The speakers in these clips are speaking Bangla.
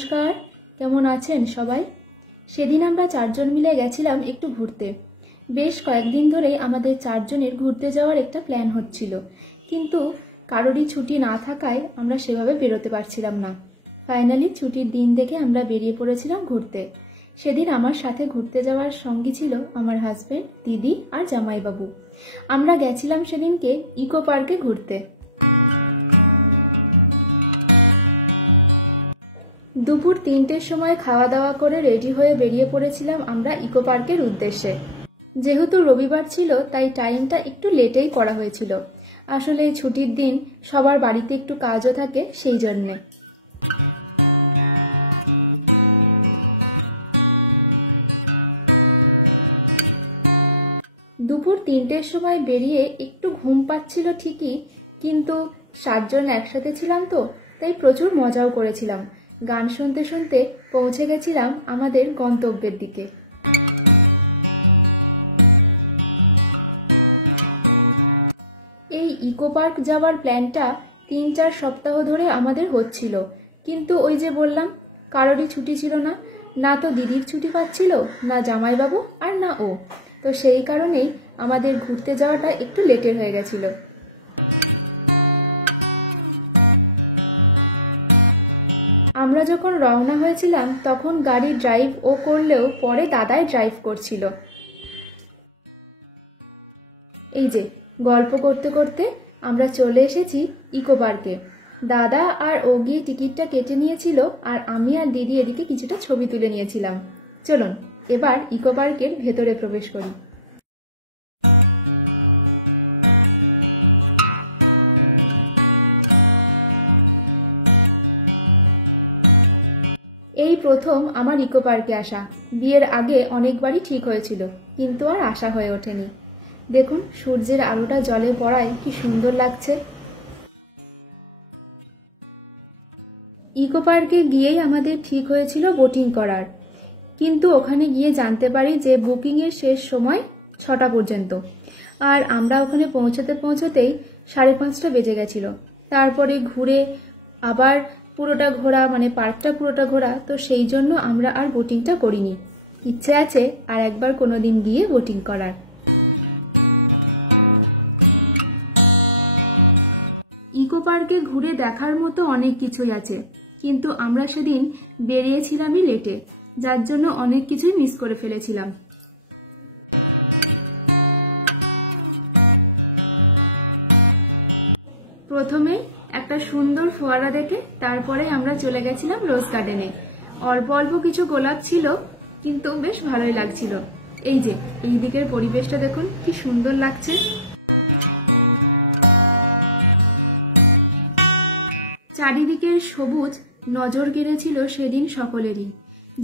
নমস্কার, কেমন আছেন সবাই? সেদিন আমরা চারজন মিলে গেছিলাম একটু ঘুরতে। বেশ কয়েকদিন ধরেই আমাদের চারজনের ঘুরতে যাওয়ার একটা প্ল্যান হচ্ছিল, কিন্তু কারোরই ছুটি না থাকায় আমরা সেভাবে বেরোতে পারছিলাম না। ফাইনালি ছুটির দিন দেখে আমরা বেরিয়ে পড়েছিলাম ঘুরতে। সেদিন আমার সাথে ঘুরতে যাওয়ার সঙ্গী ছিল আমার হাজবেন্ড, দিদি আর জামাইবাবু। আমরা গেছিলাম সেদিনকে ইকো পার্কে ঘুরতে। দুপুর 3টের সময় খাওয়া দাওয়া করে রেডি হয়ে বেরিয়ে পড়েছিলাম আমরা ইকো পার্কের উদ্দেশ্যে। যেহেতু রবিবার ছিল তাই টাইমটা একটু লেটেই করা হয়েছিল। আসলে ছুটির দিন সবার বাড়িতে একটু কাজও থাকে, সেই জন্যে। দুপুর 3টের সময় বেরিয়ে একটু ঘুম পাচ্ছিল ঠিকই, কিন্তু 7 জন একসাথে ছিলাম তো, তাই প্রচুর মজাও করেছিলাম। গান শুনতে শুনতে পৌঁছে গেছিলাম আমাদের গন্তব্যের দিকে। এই ইকো পার্ক যাওয়ার প্ল্যানটা 3-4 সপ্তাহ ধরে আমাদের হচ্ছিল, কিন্তু ওই যে বললাম, কারোরই ছুটি ছিল না। না তো দিদির ছুটি পাচ্ছিল, না জামাইবাবু, আর না ও। তো সেই কারণেই আমাদের ঘুরতে যাওয়াটা একটু লেটের হয়ে গেছিল। আমরা যখন রওনা হয়েছিলাম তখন গাড়ি ড্রাইভ ও করলেও পরে দাদাই ড্রাইভ করছিল। এই যে গল্প করতে করতে আমরা চলে এসেছি ইকো পার্কে। দাদা আর ও গিয়ে টিকিটটা কেটে নিয়েছিল, আর আমি আর দিদি এদিকে কিছুটা ছবি তুলে নিয়েছিলাম। চলুন এবার ইকো পার্কের ভেতরে প্রবেশ করি। এই প্রথম আমার ইকো পার্কে আসা। বিয়ের আগে অনেকবারই ঠিক হয়েছিল, কিন্তু আর আসা হয়ে ওঠেনি। দেখুন সূর্যের আলোটা জলে পড়ায় কি সুন্দর লাগছে। ইকো পার্কে গিয়েই আমাদের ঠিক হয়েছিল বোটিং করার, কিন্তু ওখানে গিয়ে জানতে পারি যে বুকিংয়ের শেষ সময় 6টা পর্যন্ত, আর আমরা ওখানে পৌঁছতেই 5:30 বেজে গেছিল। তারপরে ঘুরে আবার পুরোটা ঘোরা, মানে পার্কটা পুরোটা ঘোরা, তো সেই জন্য আমরা আর বোটিংটা করিনি। ইচ্ছে আছে আর একবার কোনোদিন গিয়ে বোটিং করার। ইকো পার্কে ঘুরে দেখার মতো অনেক কিছুই আছে, কিন্তু আমরা সেদিন বেরিয়েছিলামই লেটে, যার জন্য অনেক কিছুই মিস করে ফেলেছিলাম। প্রথমে একটা সুন্দর ফোয়ারা দেখে তারপরে আমরা চলে গেছিলাম রোজ গার্ডেনে। অল্প অল্প কিছু গোলাপ ছিল, কিন্তু বেশ ভালোই লাগছিল। এই যে এই দিকের পরিবেশটা দেখুন কি সুন্দর লাগছে। চারিদিকের সবুজ নজর কেড়েছিল সেদিন সকলেরই।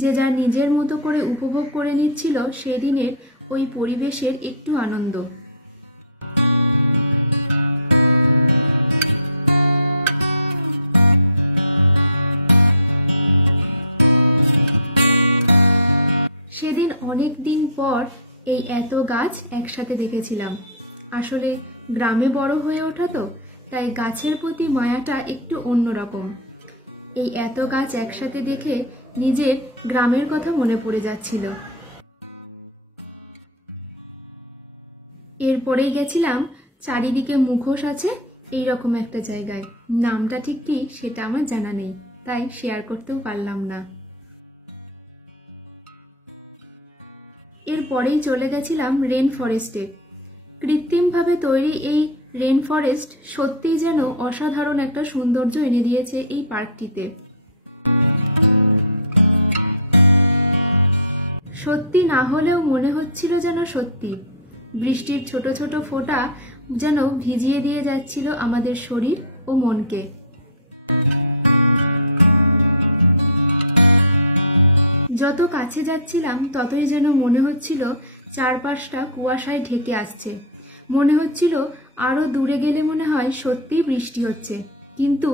যে যার নিজের মতো করে উপভোগ করে নিচ্ছিল সেদিনের ওই পরিবেশের একটু আনন্দ। সেদিন অনেক দিন পর এই এত গাছ একসাথে দেখেছিলাম। আসলে গ্রামে বড় হয়ে ওঠা তো, তাই গাছের প্রতি মায়াটা একটু অন্যরকম। এই এত গাছ একসাথে দেখে নিজের গ্রামের কথা মনে পড়ে যাচ্ছিল। এরপরেই গেছিলাম চারিদিকে মুখোশ আছে এইরকম একটা জায়গায়। নামটা ঠিক কি সেটা আমার জানা নেই, তাই শেয়ার করতেও পারলাম না। এরপরেই চলে গেছিলাম রেন ফরেস্টে। কৃত্রিমভাবে তৈরি এই রেন ফরেস্ট সত্যিই যেন অসাধারণ একটা সৌন্দর্য এনে দিয়েছে এই পার্কটিতে। সত্যি না হলেও মনে হচ্ছিল যেন সত্যি। বৃষ্টির ছোট ছোট ফোঁটা যেন ভিজিয়ে দিয়ে যাচ্ছিল আমাদের শরীর ও মনকে। যত কাছে যাচ্ছিলাম ততই যেন মনে হচ্ছিল চারপাশটা কুয়াশায় ঢেকে আসছে। মনে হচ্ছিল আরো দূরে গেলে মনে হয় সত্যিই বৃষ্টি হচ্ছে, কিন্তু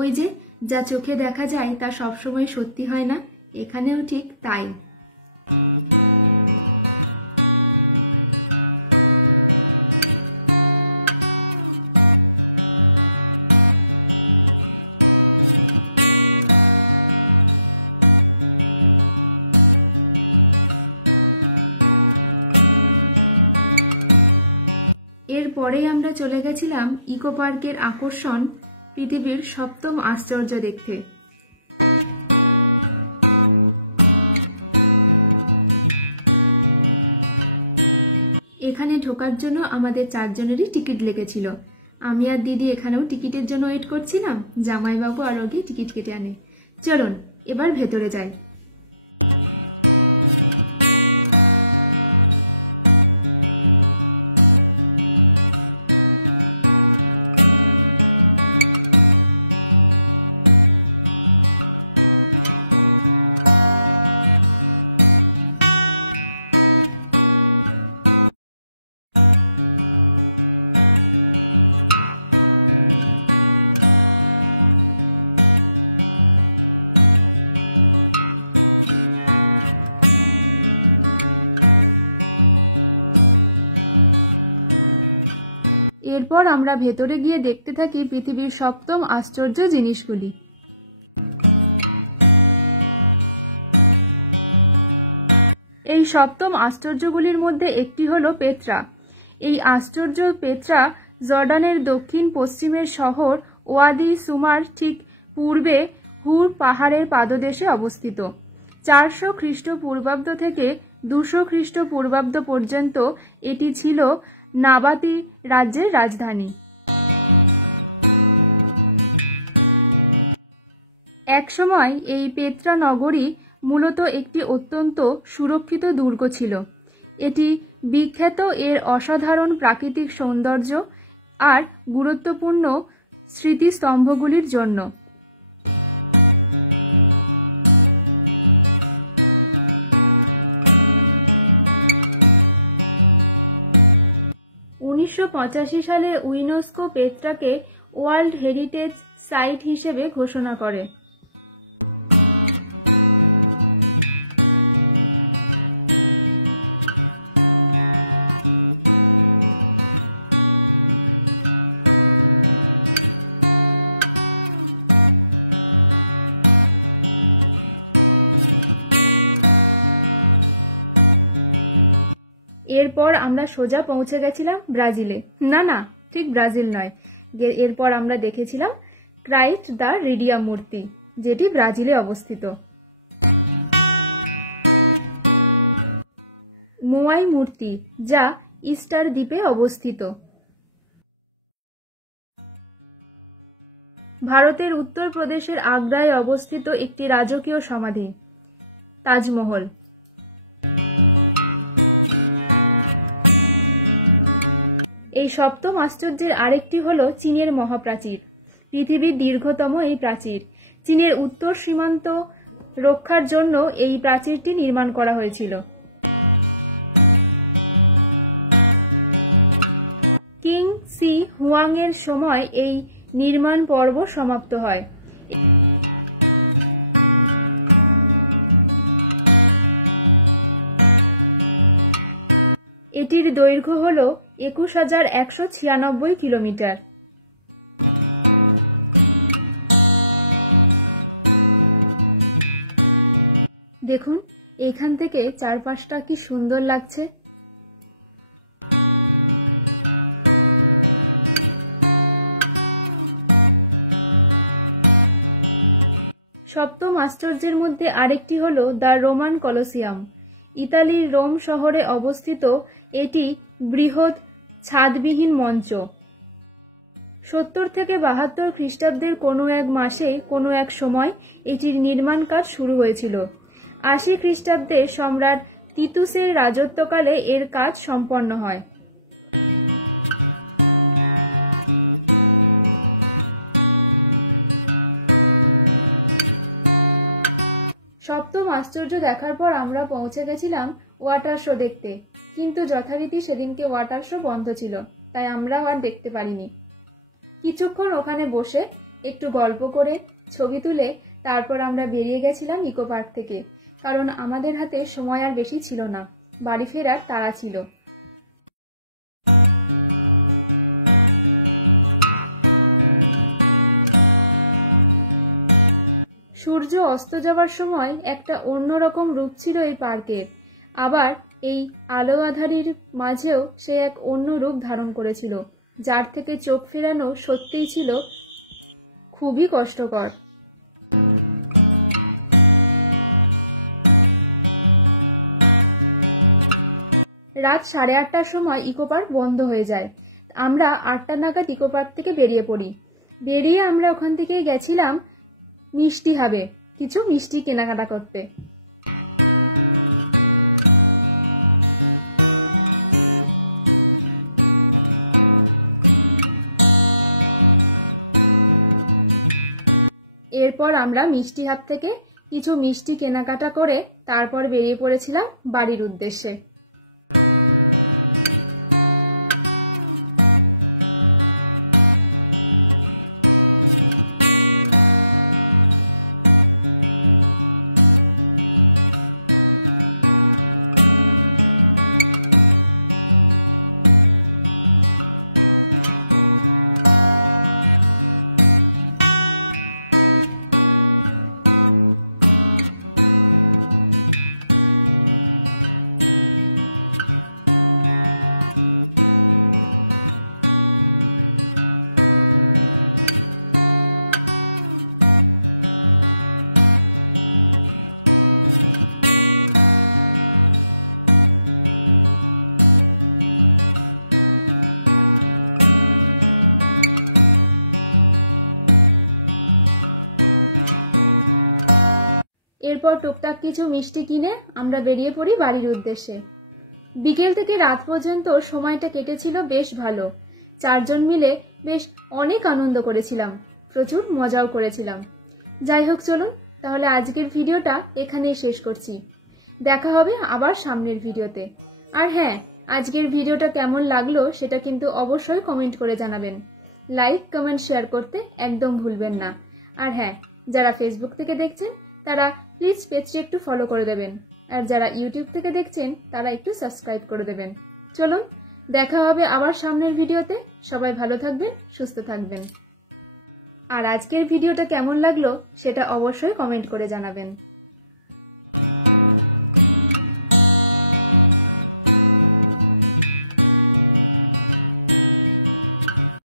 ওই যে যা চোখে দেখা যায় তা সবসময় সত্যি হয় না, এখানেও ঠিক তাই। এরপরেই আমরা চলে গেছিলাম ইকো পার্কের আকর্ষণ পৃথিবীর সপ্তম আশ্চর্য দেখতে। এখানে ঢোকার জন্য আমাদের 4 জনেরই টিকিট লেগেছিল। আমি আর দিদি এখানেও টিকিটের জন্য ওয়েট করছিলাম, জামাইবাবু আর ওকে টিকিট কেটে আনে। চলুন এবার ভেতরে যাই। এরপর আমরা ভেতরে গিয়ে দেখতে থাকি পৃথিবীর সপ্তম আশ্চর্য জিনিসগুলি। এই সপ্তম আশ্চর্যগুলির মধ্যে একটি হলো পেত্রা। এই আশ্চর্য পেত্রা জর্ডানের দক্ষিণ পশ্চিমের শহর ওয়াদি সুমার ঠিক পূর্বে হুর পাহাড়ের পাদদেশে অবস্থিত। 400 খ্রিস্টপূর্বাব্দ থেকে 200 খ্রিস্টপূর্বাব্দ পর্যন্ত এটি ছিল নাবাতি রাজ্যের রাজধানী। একসময় এই পেত্রা নগরী মূলত একটি অত্যন্ত সুরক্ষিত দুর্গ ছিল। এটি বিখ্যাত এর অসাধারণ প্রাকৃতিক সৌন্দর্য আর গুরুত্বপূর্ণ স্মৃতিস্তম্ভগুলির জন্য। 1985 সালে ইউনেস্কো পেত্রাকে ওয়ার্ল্ড হেরিটেজ সাইট হিসেবে ঘোষণা করে। এরপর আমরা সোজা পৌঁছে গেছিলাম ব্রাজিলে। না, ঠিক ব্রাজিল নয়। এরপর আমরা দেখেছিলাম ক্রাইস্ট দ্য রিডিয়াম মূর্তি, যেটি ব্রাজিলে অবস্থিত। মোয়াই মূর্তি, যা ইস্টার দ্বীপে অবস্থিত। ভারতের উত্তরপ্রদেশের আগ্রায় অবস্থিত একটি রাজকীয় সমাধি, তাজমহল। এই সপ্তম আশ্চর্যের আরেকটি হলো চীনের মহাপ্রাচীর, পৃথিবীর দীর্ঘতম এই প্রাচীর। চীনের উত্তর সীমান্ত রক্ষার জন্য এই প্রাচীরটি নির্মাণ করা হয়েছিল। কিং সি হুয়াং এর সময় এই নির্মাণ পর্ব সমাপ্ত হয়। এটির দৈর্ঘ্য হল 21,196 কিলোমিটার। দেখুন এখান থেকে চারপাশটা কি সুন্দর লাগছে। সপ্তম আশ্চর্যের মধ্যে আরেকটি হলো দ্য রোমান কলোসিয়াম। ইতালির রোম শহরে অবস্থিত এটি বৃহৎ ছাদবিহীন মঞ্চ। 70 থেকে 72 খ্রিস্টাব্দের কোনো এক মাসে কোনো এক সময় এটির নির্মাণ কাজ শুরু হয়েছিল। 80 খ্রিস্টাব্দে সম্রাট তিতুসের রাজত্বকালে এর কাজ সম্পন্ন হয়। সপ্তম আশ্চর্য দেখার পর আমরা পৌঁছে গেছিলাম ওয়াটার শো দেখতে, কিন্তু যথারীতি সেদিনকে ওয়াটার শো বন্ধ ছিল, তাই আমরা আর দেখতে পারিনি। কিছুক্ষণ ওখানে বসে একটু গল্প করে ছবি তুলে তারপর আমরা বেরিয়ে গেছিলাম ইকো পার্ক থেকে, কারণ আমাদের হাতে সময় আর বেশি ছিল না, বাড়ি ফেরার তাড়া ছিল। সূর্য অস্ত যাবার সময় একটা অন্যরকম রূপ ছিল এই পার্কের, আবার এই আলো আঁধারির মাঝেও সে এক অন্য রূপ ধারণ করেছিল। যার থেকে চোখ ফেরানো সত্যিই ছিল খুবই কষ্টকর। রাত 8:30টার সময় ইকো পার্ক বন্ধ হয়ে যায়। আমরা 8টা নাগাদ ইকো পার্ক থেকে বেরিয়ে পড়ি। বেরিয়ে আমরা ওখান থেকে গেছিলাম মিষ্টি হাবে কিছু মিষ্টি কেনাকাটা করতে। এরপর আমরা মিষ্টি হাব থেকে কিছু মিষ্টি কেনাকাটা করে তারপর বেরিয়ে পড়েছিলাম বাড়ির উদ্দেশ্যে। এরপর টুকটাক কিছু মিষ্টি কিনে আমরা বেরিয়ে পড়ি বাড়ির উদ্দেশ্যে। বিকেল থেকে রাত পর্যন্ত সময়টা কেটেছিল বেশ ভালো। 4 জন মিলে বেশ অনেক আনন্দ করেছিলাম, প্রচুর মজাও করেছিলাম। যাই হোক, চলুন তাহলে আজকের ভিডিওটা এখানেই শেষ করছি। দেখা হবে আবার সামনের ভিডিওতে। আর হ্যাঁ, আজকের ভিডিওটা কেমন লাগলো সেটা কিন্তু অবশ্যই কমেন্ট করে জানাবেন। লাইক, কমেন্ট, শেয়ার করতে একদম ভুলবেন না। আর হ্যাঁ, যারা ফেসবুক থেকে দেখছেন তারা প্লিজ পেজটি একটু ফলো করে দেবেন, আর যারা ইউটিউব থেকে দেখছেন তারা একটু সাবস্ক্রাইব করে দেবেন। চলুন দেখা হবে আবার সামনের ভিডিওতে। সবাই ভালো থাকবেন, সুস্থ থাকবেন। আর আজকের ভিডিওটা কেমন লাগলো সেটা অবশ্যই কমেন্ট করে জানাবেন।